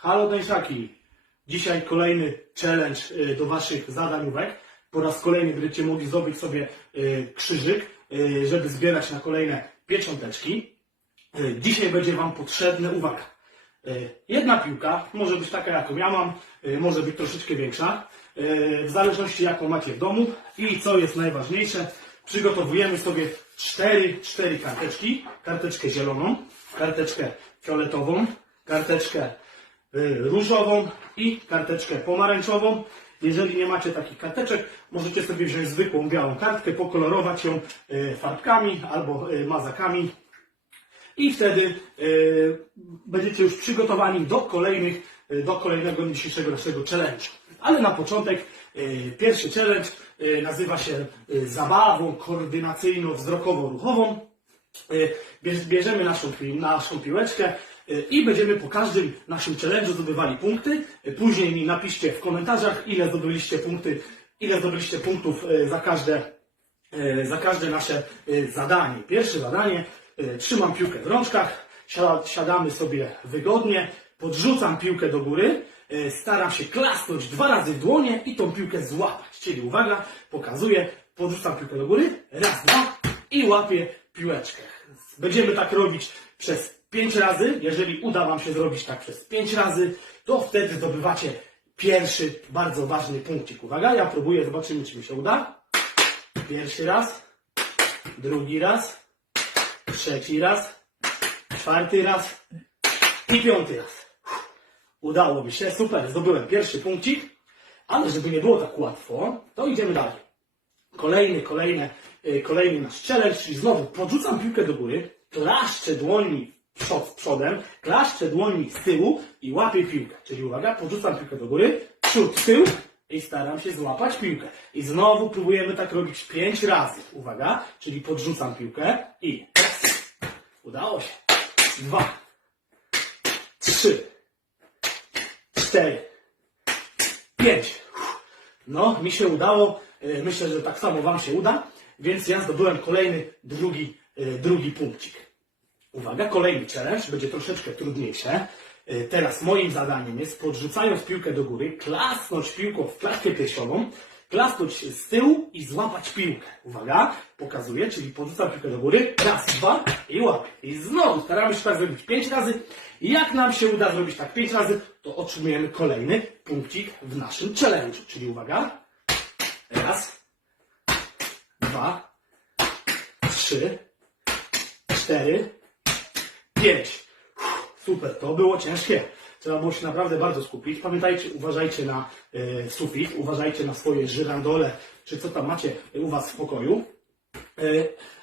Halo Dęsiaki! Dzisiaj kolejny challenge y, do Waszych zadaniówek. Po raz kolejny będziecie mogli zrobić sobie y, krzyżyk, y, żeby zbierać na kolejne piecząteczki. Dzisiaj będzie Wam potrzebne, uwaga, jedna piłka, może być taka jaką ja mam, może być troszeczkę większa, w zależności jaką macie w domu. I co jest najważniejsze, przygotowujemy sobie cztery, cztery karteczki. Karteczkę zieloną, karteczkę fioletową, karteczkę różową i karteczkę pomarańczową. Jeżeli nie macie takich karteczek, możecie sobie wziąć zwykłą białą kartkę, pokolorować ją y, farbkami albo y, mazakami i wtedy y, będziecie już przygotowani do kolejnych, y, do kolejnego dzisiejszego naszego challenge'u. Ale na początek y, pierwszy challenge y, nazywa się y, zabawą koordynacyjno-wzrokowo-ruchową. Y, bierz- Bierzemy naszą, naszą piłeczkę y, i będziemy po każdym naszym challenge'u zdobywali punkty. Y, Później mi napiszcie w komentarzach, ile zdobyliście punkty, ile zdobyliście punktów y, za każde, za każde nasze zadanie. Pierwsze zadanie, trzymam piłkę w rączkach, siada- siadamy sobie wygodnie, podrzucam piłkę do góry, staram się klasnąć dwa razy w dłonie i tą piłkę złapać. Czyli uwaga, pokazuję, podrzucam piłkę do góry, raz, dwa i łapię piłeczkę. Będziemy tak robić przez pięć razy. Jeżeli uda Wam się zrobić tak przez pięć razy, to wtedy zdobywacie pierwszy bardzo ważny punkcik. Uwaga, ja próbuję, zobaczymy czy mi się uda. Pierwszy raz, drugi raz, trzeci raz, czwarty raz i piąty raz. Udało mi się, super, zdobyłem pierwszy punkcik, ale żeby nie było tak łatwo, to idziemy dalej. Kolejny, kolejny, y, kolejny nasz challenge, czyli znowu podrzucam piłkę do góry, klaszczę dłoni przod, przodem, klaszczę dłoni z tyłu i łapię piłkę. Czyli uwaga, podrzucam piłkę do góry, przód, tył i staram się złapać piłkę. I znowu próbujemy tak robić pięć razy. Uwaga, czyli podrzucam piłkę i. Udało się. Dwa. Trzy. Cztery. Pięć. No, mi się udało. E, Myślę, że tak samo Wam się uda. Więc ja zdobyłem kolejny, drugi, e, drugi punkcik. Uwaga, kolejny challenge będzie troszeczkę trudniejsze. E, Teraz moim zadaniem jest, podrzucając piłkę do góry, klasnąć piłką w klatkę piersiową, klasnąć z tyłu i złapać piłkę. Uwaga, pokazuję, czyli podrzucam piłkę do góry, raz, dwa i łapię. I znowu staramy się tak zrobić pięć razy. Jak nam się uda zrobić tak pięć razy, to otrzymujemy kolejny punkcik w naszym challenge'u. Czyli uwaga, raz, dwa, trzy, cztery, pięć. Super, to było ciężkie. Trzeba było się naprawdę bardzo skupić. Pamiętajcie, uważajcie na e, sufit, uważajcie na swoje żyrandole, czy co tam macie u Was w pokoju. E,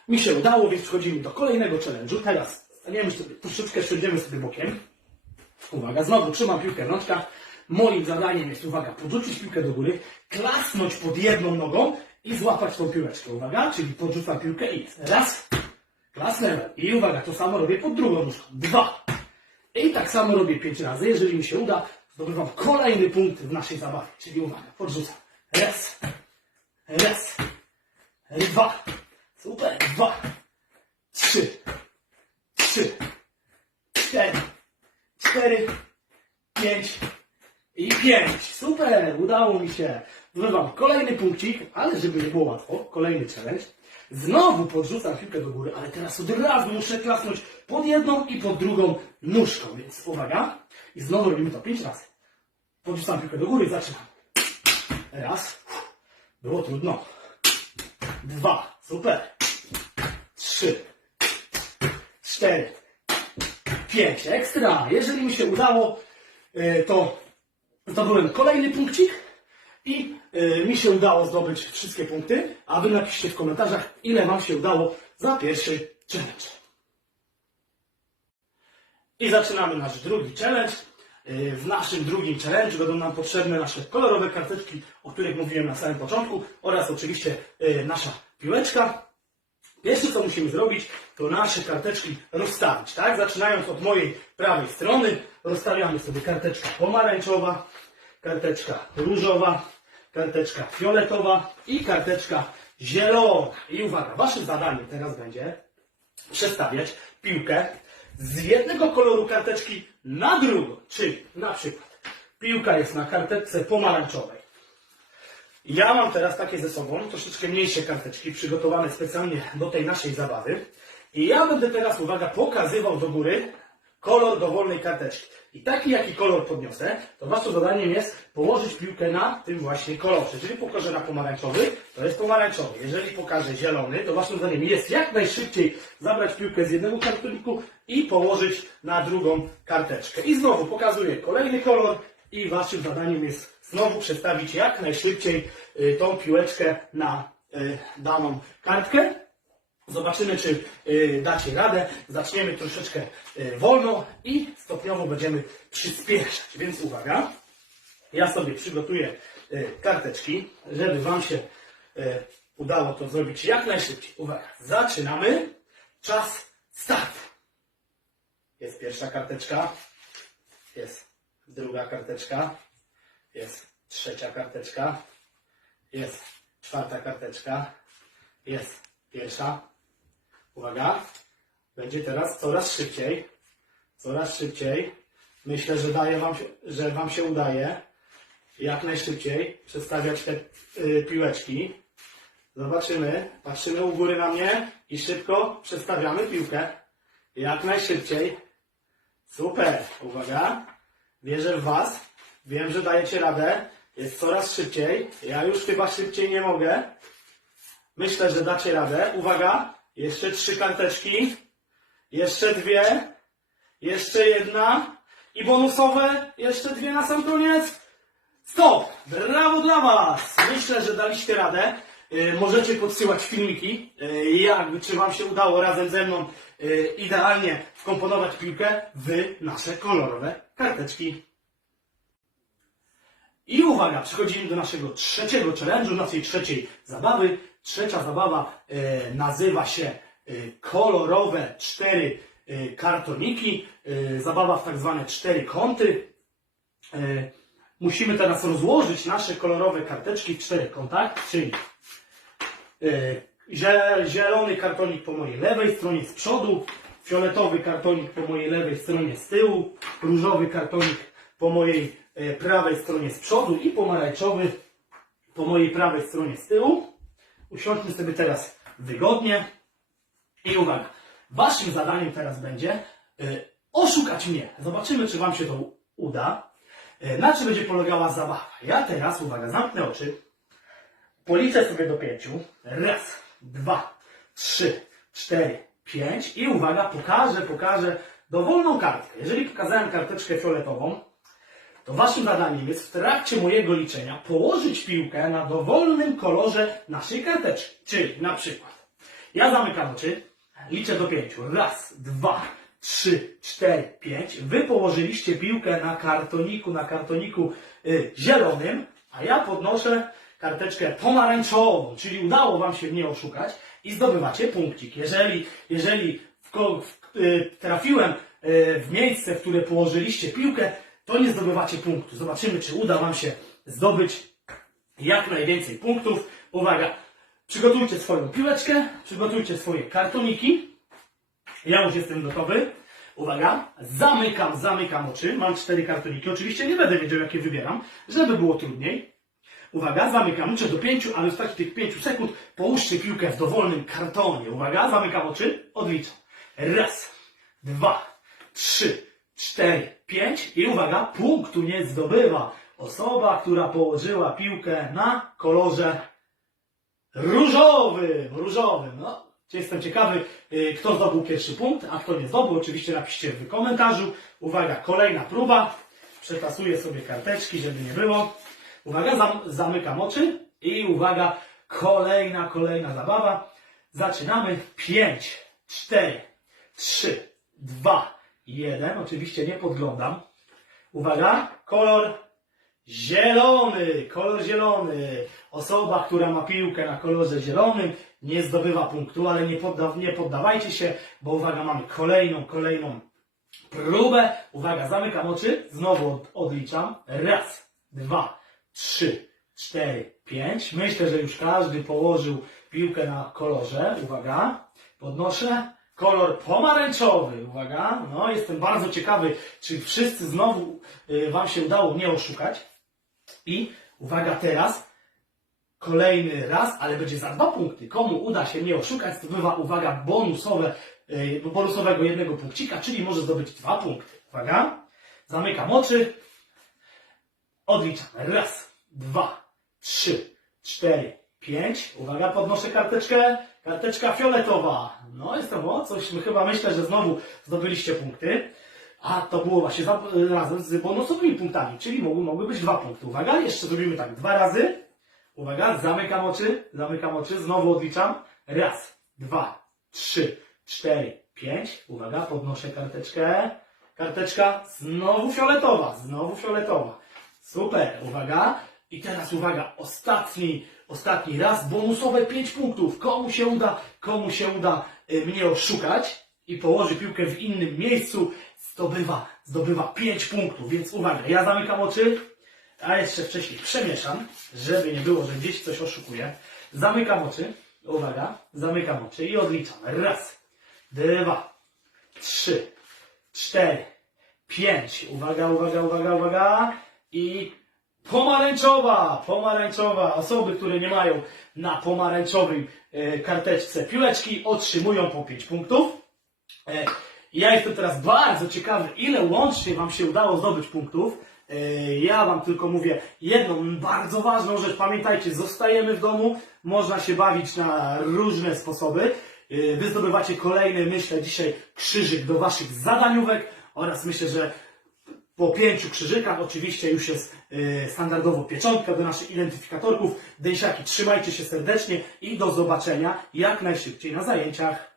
mi się udało, więc przechodzimy do kolejnego challenge'u. Teraz staniemy sobie, troszeczkę przejdziemy sobie bokiem. Uwaga, znowu trzymam piłkę w rączkach. Moim zadaniem jest, uwaga, podrzucić piłkę do góry, klasnąć pod jedną nogą i złapać tą piłeczkę. Uwaga, czyli podrzucam piłkę i raz, klasnę i uwaga, to samo robię pod drugą nóżką. Dwa. I tak samo robię pięć razy. Jeżeli mi się uda, zdobywam kolejny punkt w naszej zabawie. Czyli uwaga, podrzucam. Raz, raz, dwa. Super, dwa, trzy, trzy, cztery, cztery, pięć i pięć. Super, udało mi się. Zdobywam kolejny punkcik, ale żeby nie było łatwo, kolejny challenge. Znowu podrzucam piłkę do góry, ale teraz od razu muszę klasnąć pod jedną i pod drugą nóżką, więc uwaga. I znowu robimy to pięć razy. Podrzucam piłkę do góry i zaczynam. Raz. Było trudno. Dwa. Super. Trzy. Cztery. Pięć. Ekstra. Jeżeli mi się udało, y, to zdobyłem kolejny punkcik i mi się udało zdobyć wszystkie punkty, a wy napiszcie w komentarzach, ile wam się udało za pierwszy challenge. I zaczynamy nasz drugi challenge. Y, W naszym drugim challenge będą nam potrzebne nasze kolorowe karteczki, o których mówiłem na samym początku, oraz oczywiście y, nasza piłeczka. Pierwsze co musimy zrobić, to nasze karteczki rozstawić, tak? Zaczynając od mojej prawej strony, rozstawiamy sobie karteczka pomarańczowa, karteczka różowa, karteczka fioletowa i karteczka zielona. I uwaga, waszym zadaniem teraz będzie przestawiać piłkę z jednego koloru karteczki na drugą. Czyli na przykład piłka jest na karteczce pomarańczowej. Ja mam teraz takie ze sobą, troszeczkę mniejsze karteczki, przygotowane specjalnie do tej naszej zabawy. I ja będę teraz, uwaga, pokazywał do góry kolor dowolnej karteczki. I taki, jaki kolor podniosę, to waszym zadaniem jest położyć piłkę na tym właśnie kolorze. Jeżeli pokażę na pomarańczowy, to jest pomarańczowy. Jeżeli pokażę zielony, to waszym zadaniem jest jak najszybciej zabrać piłkę z jednego kartoniku i położyć na drugą karteczkę. I znowu pokazuję kolejny kolor i waszym zadaniem jest znowu przestawić jak najszybciej y, tą piłeczkę na y, daną kartkę. Zobaczymy, czy y, dacie radę. Zaczniemy troszeczkę y, wolno i stopniowo będziemy przyspieszać. Więc uwaga, ja sobie przygotuję y, karteczki, żeby Wam się udało to zrobić jak najszybciej. Uwaga, zaczynamy. Czas start. Jest pierwsza karteczka, jest druga karteczka, jest trzecia karteczka, jest czwarta karteczka, jest pierwsza. Uwaga, będzie teraz coraz szybciej, coraz szybciej. Myślę, że daje wam że Wam się udaje jak najszybciej przestawiać te y, piłeczki. Zobaczymy, patrzymy u góry na mnie i szybko przestawiamy piłkę. Jak najszybciej. Super, uwaga. Wierzę w Was. Wiem, że dajecie radę. Jest coraz szybciej. Ja już chyba szybciej nie mogę. Myślę, że dacie radę. Uwaga, jeszcze trzy karteczki. Jeszcze dwie. Jeszcze jedna. I bonusowe. Jeszcze dwie na sam koniec. Stop! Brawo dla Was! Myślę, że daliście radę. Yy, Możecie podsyłać filmiki, yy, jak, czy Wam się udało razem ze mną yy, idealnie wkomponować piłkę w nasze kolorowe karteczki. I uwaga, przechodzimy do naszego trzeciego challenge'u, naszej trzeciej zabawy. Trzecia zabawa e, nazywa się e, kolorowe cztery e, kartoniki. Zabawa w tak zwane cztery kąty. Musimy teraz rozłożyć nasze kolorowe karteczki w czterech kątach, czyli zie- zielony kartonik po mojej lewej stronie z przodu, fioletowy kartonik po mojej lewej stronie z tyłu, różowy kartonik po mojej prawej stronie z przodu i pomarańczowy po mojej prawej stronie z tyłu. Usiądźmy sobie teraz wygodnie. I uwaga, waszym zadaniem teraz będzie e, oszukać mnie. Zobaczymy, czy wam się to uda. E, Na czym będzie polegała zabawa? Ja teraz, uwaga, zamknę oczy. Policzę sobie do pięciu. Raz, dwa, trzy, cztery, pięć. I uwaga, pokażę, pokażę dowolną kartkę. Jeżeli pokazałem karteczkę fioletową, to waszym zadaniem jest w trakcie mojego liczenia położyć piłkę na dowolnym kolorze naszej karteczki. Czyli na przykład, ja zamykam oczy, liczę do pięciu. Raz, dwa, trzy, cztery, pięć. Wy położyliście piłkę na kartoniku, na kartoniku y, zielonym, a ja podnoszę karteczkę pomarańczową, czyli udało wam się mnie oszukać i zdobywacie punkcik. Jeżeli, jeżeli w, w, y, trafiłem y, w miejsce, w które położyliście piłkę, to nie zdobywacie punktu. Zobaczymy, czy uda Wam się zdobyć jak najwięcej punktów. Uwaga, przygotujcie swoją piłeczkę, przygotujcie swoje kartoniki. Ja już jestem gotowy. Uwaga, zamykam, zamykam oczy. Mam cztery kartoniki. Oczywiście nie będę wiedział, jakie wybieram, żeby było trudniej. Uwaga, zamykam oczy do pięciu, ale w takich tych pięciu sekund połóżcie piłkę w dowolnym kartonie. Uwaga, zamykam oczy, odliczam. Raz, dwa, trzy, cztery, pięć i uwaga, punktu nie zdobywa osoba, która położyła piłkę na kolorze różowym. Różowym, no. Jestem ciekawy, y, kto zdobył pierwszy punkt, a kto nie zdobył. Oczywiście napiszcie w komentarzu. Uwaga, kolejna próba. Przetasuję sobie karteczki, żeby nie było. Uwaga, zam zamykam oczy i uwaga, kolejna, kolejna zabawa. Zaczynamy. 5, 4, 3, 2, 1. Oczywiście nie podglądam. Uwaga, kolor zielony, kolor zielony. Osoba, która ma piłkę na kolorze zielonym, nie zdobywa punktu, ale nie, podda nie poddawajcie się, bo uwaga, mamy kolejną, kolejną próbę. Uwaga, zamykam oczy, znowu od, odliczam. Raz, dwa, trzy, cztery, pięć. Myślę, że już każdy położył piłkę na kolorze. Uwaga, podnoszę. Kolor pomarańczowy. Uwaga, no jestem bardzo ciekawy, czy wszyscy znowu y, Wam się udało mnie oszukać. I uwaga teraz, kolejny raz, ale będzie za dwa punkty. Komu uda się mnie oszukać, zdobywa, uwaga, bonusowe, y, bonusowego jednego punkcika, czyli może zdobyć dwa punkty. Uwaga, zamykam oczy, odliczam. Raz, dwa, trzy, cztery, pięć. Uwaga, podnoszę karteczkę. Karteczka fioletowa. No jestem, o, coś chyba myślę, że znowu zdobyliście punkty. A to było właśnie za, razem z bonusowymi punktami, czyli mogły, mogły być dwa punkty. Uwaga, jeszcze zrobimy tak dwa razy. Uwaga, zamykam oczy, zamykam oczy, znowu odliczam. Raz, dwa, trzy, cztery, pięć. Uwaga, podnoszę karteczkę. Karteczka znowu fioletowa, znowu fioletowa. Super, uwaga. I teraz uwaga, ostatni, ostatni raz, bonusowe 5 punktów. Komu się uda, komu się uda y, mnie oszukać i położy piłkę w innym miejscu, zdobywa, zdobywa 5 punktów. Więc uwaga, ja zamykam oczy, a jeszcze wcześniej przemieszam, żeby nie było, że gdzieś coś oszukuję. Zamykam oczy, uwaga, zamykam oczy i odliczam. Raz, dwa, trzy, cztery, pięć. Uwaga, uwaga, uwaga, uwaga. I pomarańczowa, pomarańczowa. Osoby, które nie mają na pomarańczowej e, karteczce piłeczki, otrzymują po 5 punktów. E, ja jestem teraz bardzo ciekawy, ile łącznie Wam się udało zdobyć punktów. E, Ja Wam tylko mówię jedną bardzo ważną rzecz. Pamiętajcie, zostajemy w domu, można się bawić na różne sposoby. Wy zdobywacie kolejny, myślę, dzisiaj krzyżyk do Waszych zadaniówek oraz myślę, że po pięciu krzyżykach oczywiście już jest e, standardowo pieczątka do naszych identyfikatorków. Dęsiaki, trzymajcie się serdecznie i do zobaczenia jak najszybciej na zajęciach.